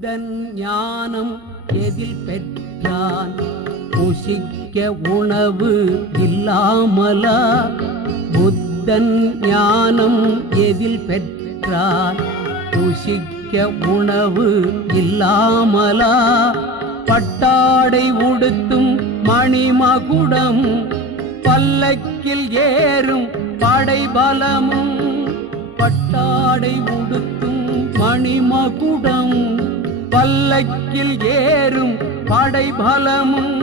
புத்தன் ஞானம் எதில் பெற்றான்? புசிக்க உணவு இல்லாமலா? புத்தன் ஞானம் எதில் பெற்றான்? புசிக்க உணவு இல்லாமலா? பட்டாடை உடுத்தும் மணிமகுடம் பல்லக்கில் ஏறும் படைபலமும். பட்டாடை உடுத்தும் மணிமகுடம் பல்லக்கில் ஏறும் படைபலமும்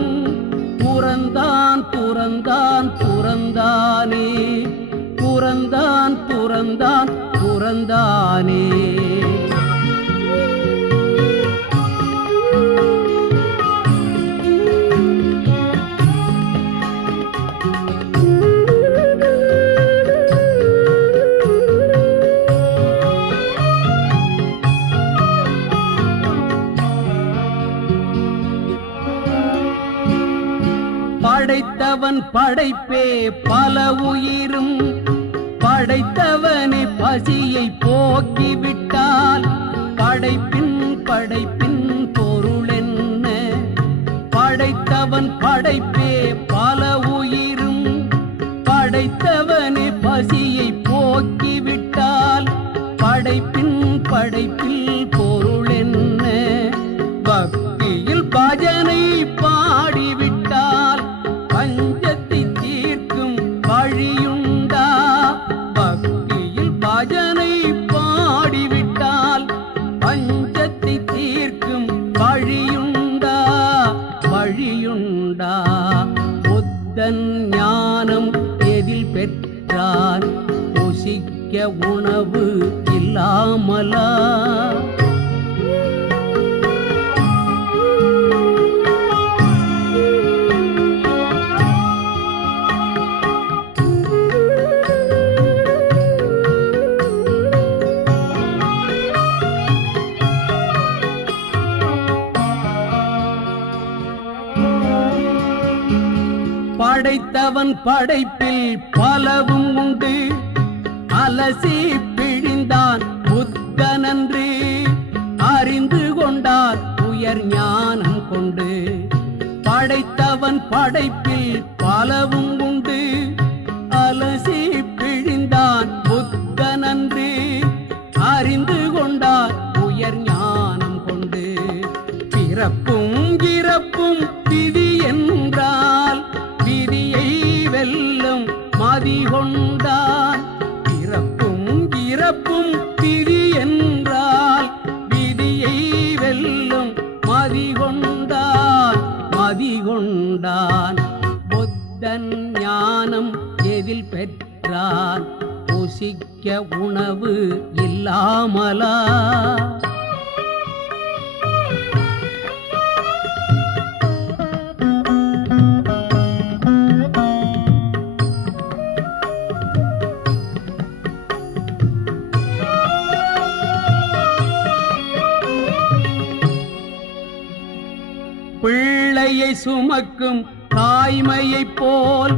புறந்தான் புறந்தான் புறந்தானே புறந்தான் புறந்தான் புறந்தானே. படைத்தவன் படைப்பே பல உயிரும். படைத்தவனே பசியை போக்கிவிட்டால். படைப்பின் படைப்பின் பொருள் என்ன? படைத்தவன் படைப்பே பல உயிரும். படைத்தவனே பசியை போக்கிவிட்டால். படைப்பின் படைப்பில் பொருள் தன் ஞானம் எதில் பெற்றார்? புசிக்க உணவு இல்லாமலா? படைத்தவன் படைப்பில் பலவும் உண்டு. அலசி பிழிந்தான் புத்தனன்று. அறிந்து கொண்டார் உயர் ஞானம் கொண்டு. படைத்தவன் படைப்பில் பலவும் உண்டு. அலசி பிழிந்தான் புத்தனன்று. அறிந்து கொண்டார் உயர் ஞானம் கொண்டு. பிறப்பும் இறப்பும் இறப்பும் திரி என்றால் விதியை வெல்லும் மதி கொண்டான் மதி கொண்டான் புத்தன் ஞானம் எதில் பெற்றான்? புசிக்க உணவு இல்லாமலா? பிள்ளையை சுமக்கும் தாய்மையை போல்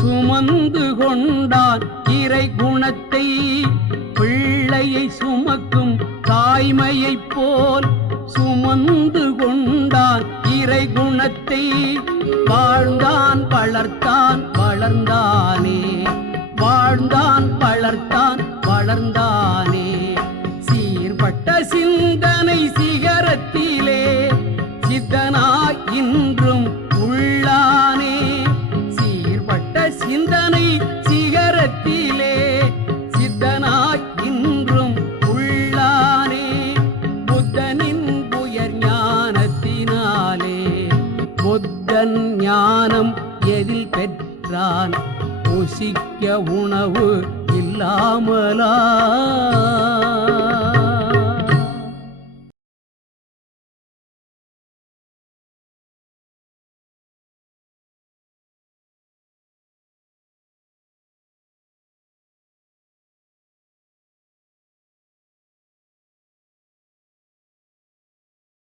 சுமந்து கொண்டான் இறை குணத்தை. பிள்ளையை சுமக்கும் தாய்மையை போல் சுமந்து கொண்டான் இறை குணத்தை. வாழ்ந்தான் வளர்த்தான் வளர்ந்தானே. வாழ்ந்தான் வளர்த்தான் புத்தன் ஞானம் எதில் பெற்றான்? புசிக்க உணவு இல்லாமலா?